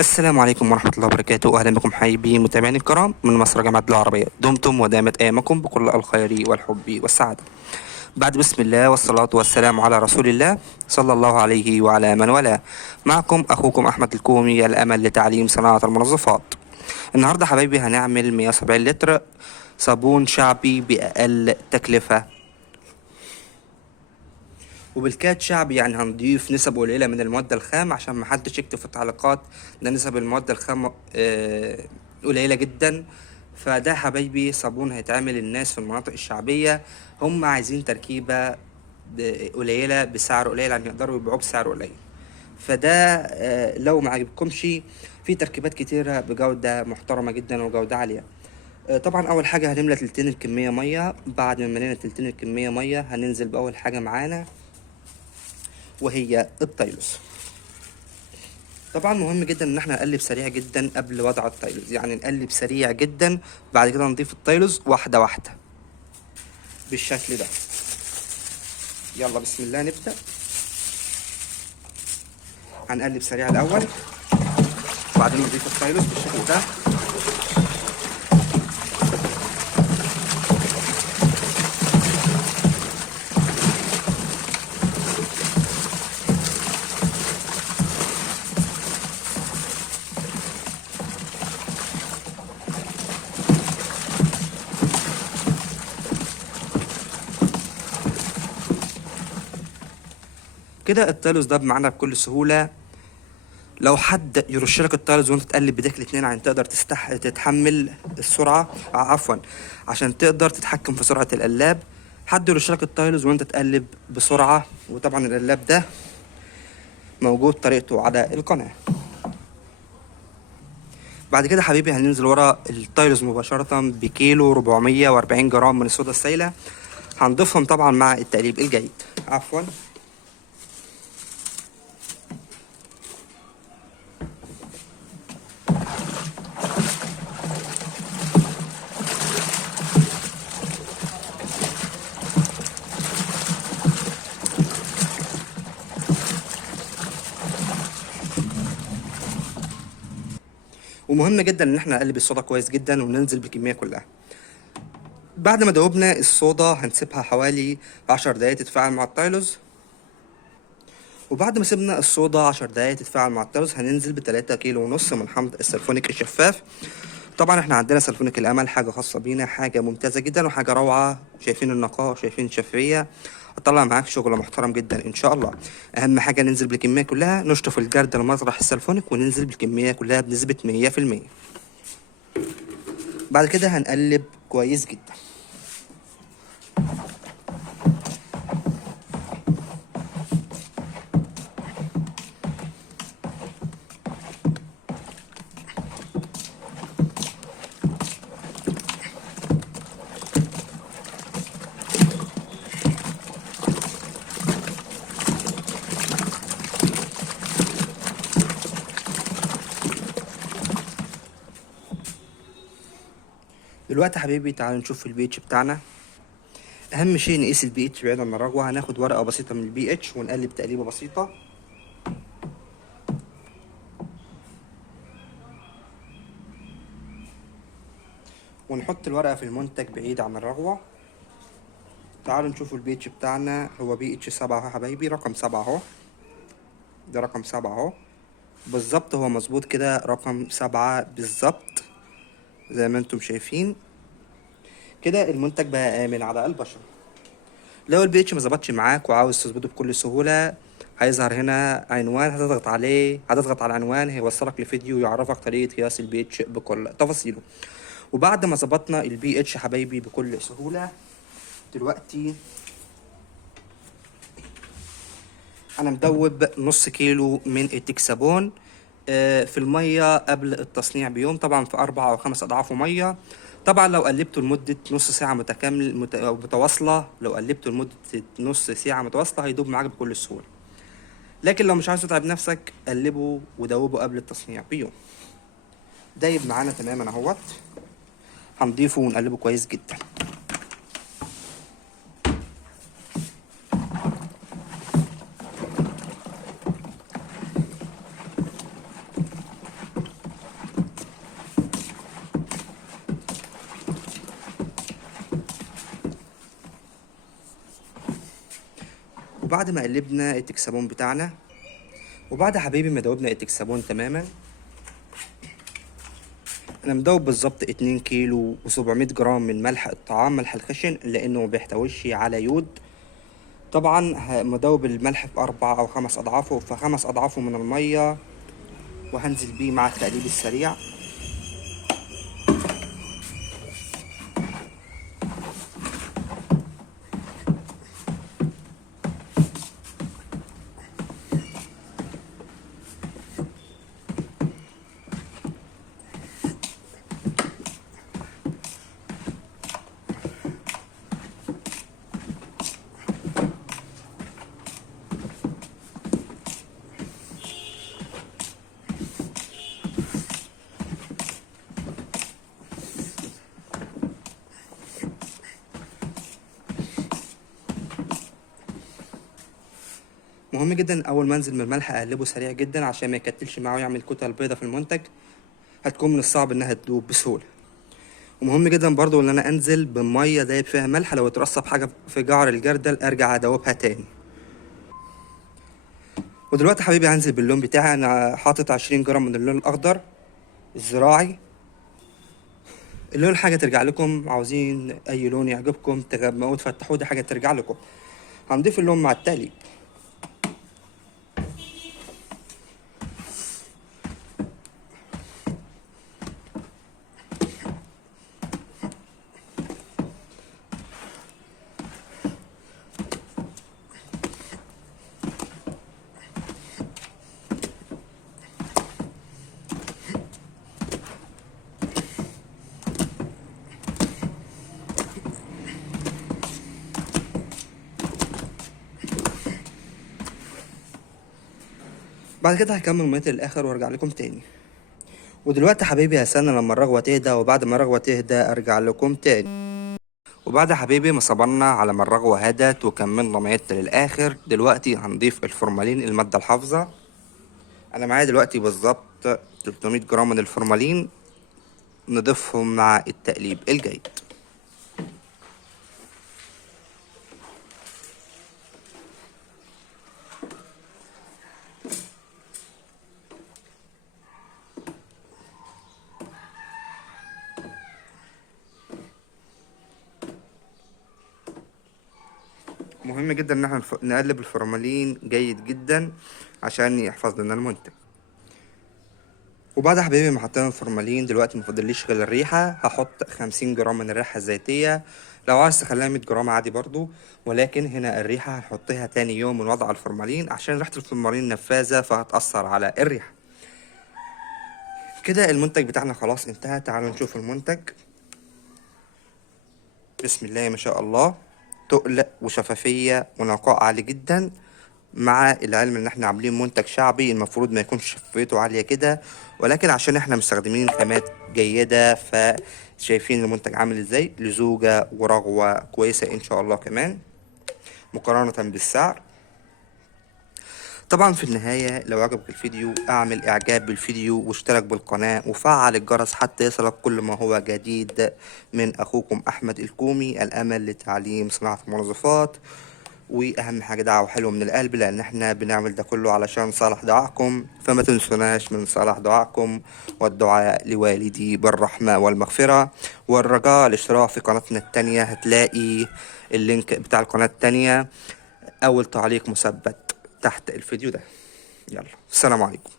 السلام عليكم ورحمة الله وبركاته. أهلا بكم حبايبي متابعيني الكرام من مصر جامعة العربية. دمتم ودامت أيامكم بكل الخير والحب والسعادة. بعد بسم الله والصلاة والسلام على رسول الله صلى الله عليه وعلى من والاه. معكم أخوكم أحمد الكومي، الأمل لتعليم صناعة المنظفات. النهاردة حبايبي هنعمل 170 لتر صابون شعبي بأقل تكلفة وبالكاد شعبي، يعني هنضيف نسب قليلة من المواد الخام عشان محدش يكتب في التعليقات ده نسب المواد الخام قليلة جدا. فده حبايبي صابون هيتعمل للناس في المناطق الشعبية، هم عايزين تركيبة قليلة بسعر قليل، يعني يقدروا يبيعوه بسعر قليل. فده لو ما عجبكمش، في تركيبات كتيرة بجودة محترمة جدا وجودة عالية. طبعا اول حاجة هنملى تلتين الكمية مية. بعد ما ملينا تلتين الكمية مية هننزل باول حاجة معانا وهي التايلوس. طبعا مهم جدا ان احنا نقلب سريع جدا قبل وضع التايلوس، يعني نقلب سريع جدا، بعد كده نضيف التايلوس واحدة واحدة بالشكل ده. يلا بسم الله نبدأ. هنقلب سريع الاول وبعدين نضيف التايلوس بالشكل ده. كده التايلوس ده معانا بكل سهولة. لو حد يرش لك التايلز وانت تقلب بايديك الاتنين عشان تقدر تتحمل السرعة، عفوا، عشان تقدر تتحكم في سرعة القلاب. حد يرش لك التايلز وانت تقلب بسرعة، وطبعا القلاب ده موجود طريقته على القناة. بعد كده حبيبي هننزل ورا التايلز مباشرة بكيلو 440 جرام من الصودا السائلة، هنضيفهم طبعا مع التقليب الجيد. عفوا. ومهم جدا ان احنا نقلب الصودا كويس جدا وننزل بالكمية كلها. بعد ما دوبنا الصودا هنسيبها حوالي 10 دقايق تتفاعل مع التايلوز. وبعد ما سيبنا الصودا 10 دقايق تتفاعل مع التايلوز هننزل ب3 كيلو ونص من حمض السلفونيك الشفاف. طبعا احنا عندنا سلفونيك الامل، حاجه خاصه بينا، حاجه ممتازه جدا وحاجه روعه. شايفين النقاء، شايفين الشفافيه، هتطلع معاك شغل محترم جدا ان شاء الله. اهم حاجه ننزل بالكميه كلها، نشطف الجرد المسرح السلفونيك وننزل بالكميه كلها بنسبه 100%. بعد كده هنقلب كويس جدا. دلوقتي حبيبي تعالوا نشوف البي اتش بتاعنا. اهم شيء نقيس البي اتش بعيد عن الرغوه. هناخد ورقه بسيطه من البي اتش ونقلب تقليبه بسيطه. ونحط الورقه في المنتج بعيد عن الرغوه. تعالوا نشوفوا البي اتش بتاعنا. هو بي اتش 7 اهو حبايبي، رقم 7 اهو. ده رقم 7 اهو بالظبط، هو مظبوط كده، رقم 7 بالظبط زي ما انتم شايفين. كده المنتج بقى آمن على البشر. لو البي اتش مظبطش معاك وعاوز تظبطه بكل سهولة، هيظهر هنا عنوان، هتضغط عليه، هتضغط على العنوان هيوصلك لفيديو يعرفك طريقة قياس البي اتش بكل تفاصيله. وبعد ما ظبطنا البي اتش حبايبي بكل سهولة، دلوقتي انا مدوب نص كيلو من التكسابون في المية قبل التصنيع بيوم، طبعا في 4 أو 5 أضعاف مية. طبعا لو قلبته لمدة نص ساعة متكامل أو متواصلة، لو قلبته لمدة نص ساعة متواصلة هيدوب معاك بكل سهولة. لكن لو مش عايز تتعب نفسك، قلبه ودوبه قبل التصنيع بيوم. دايب معانا تماما اهوت. هنضيفه ونقلبه كويس جدا. وبعد ما قلبنا التكسبون بتاعنا، وبعد يا حبايبي ما دوبنا التكسبون تماما، انا مدوب بالظبط 2 كيلو و700 جرام من ملح الطعام، ملح الخشن، لانه ما بيحتويش على يود. طبعا مدوب الملح باربع او خمس اضعافه، فخمس اضعافه من الميه، وهنزل بيه مع التقليب السريع. مهم جدا اول ما انزل من الملح اقلبه سريع جدا عشان ما يكتلش معاه ويعمل كتل بيضة في المنتج، هتكون من الصعب انها تدوب بسهولة. ومهم جدا برضو ان انا انزل بمية دايب فيها ملح، لو اترسب حاجة في جعر الجردل ارجع ادوبها تاني. ودلوقتي حبيبي هنزل باللون بتاعي. انا حاطط 20 جرام من اللون الاخضر الزراعي. اللون حاجة ترجع لكم، عاوزين اي لون يعجبكم تغمقوه تفتحوه، دي حاجة ترجع لكم. هنضيف اللون مع التقليب. بعد كده هكمل مية الاخر وارجع لكم تاني. ودلوقتي حبيبي هستنى لما الرغوة تهدى، وبعد ما الرغوة تهدى ارجع لكم تاني. وبعد حبيبي ما صبرنا على ما الرغوة هدت وكملنا ميتنا للآخر، دلوقتي هنضيف الفورمالين المادة الحافظة. أنا معايا دلوقتي بالظبط 300 جرام من الفورمالين، نضيفهم مع التقليب الجيد. مهم جدا ان احنا نقلب الفورمالين جيد جدا عشان يحفظ لنا المنتج. وبعد يا حبيبي ما حطينا الفورمالين، دلوقتي مفضليش غير الريحة. هحط 50 جرام من الريحة الزيتية، لو عايز تخليها 100 جرام عادي برضو، ولكن هنا الريحة هنحطها تاني يوم من وضع الفورمالين عشان ريحة الفورمالين نفاذة فهتأثر على الريحة. كده المنتج بتاعنا خلاص انتهى. تعالوا نشوف المنتج. بسم الله ما شاء الله، تقل وشفافية ونقاء عالي جدا، مع العلم ان احنا عاملين منتج شعبي المفروض ما يكونش شفافيته عالية كده، ولكن عشان احنا مستخدمين خامات جيدة فشايفين المنتج عامل ازاي، لزوجة ورغوة كويسة ان شاء الله كمان مقارنة بالسعر. طبعا في النهاية لو عجبك الفيديو اعمل اعجاب بالفيديو واشترك بالقناة وفعل الجرس حتى يصلك كل ما هو جديد من اخوكم احمد الكومي، الامل لتعليم صناعة المنظفات. واهم حاجة دعوة حلوة من القلب، لان احنا بنعمل ده كله علشان صالح دعائكم، فما تنسوناش من صالح دعائكم والدعاء لوالدي بالرحمة والمغفرة. والرجاء الاشتراك في قناتنا التانية، هتلاقي اللينك بتاع القناة التانية اول تعليق مثبت تحت الفيديو ده. يلا السلام عليكم.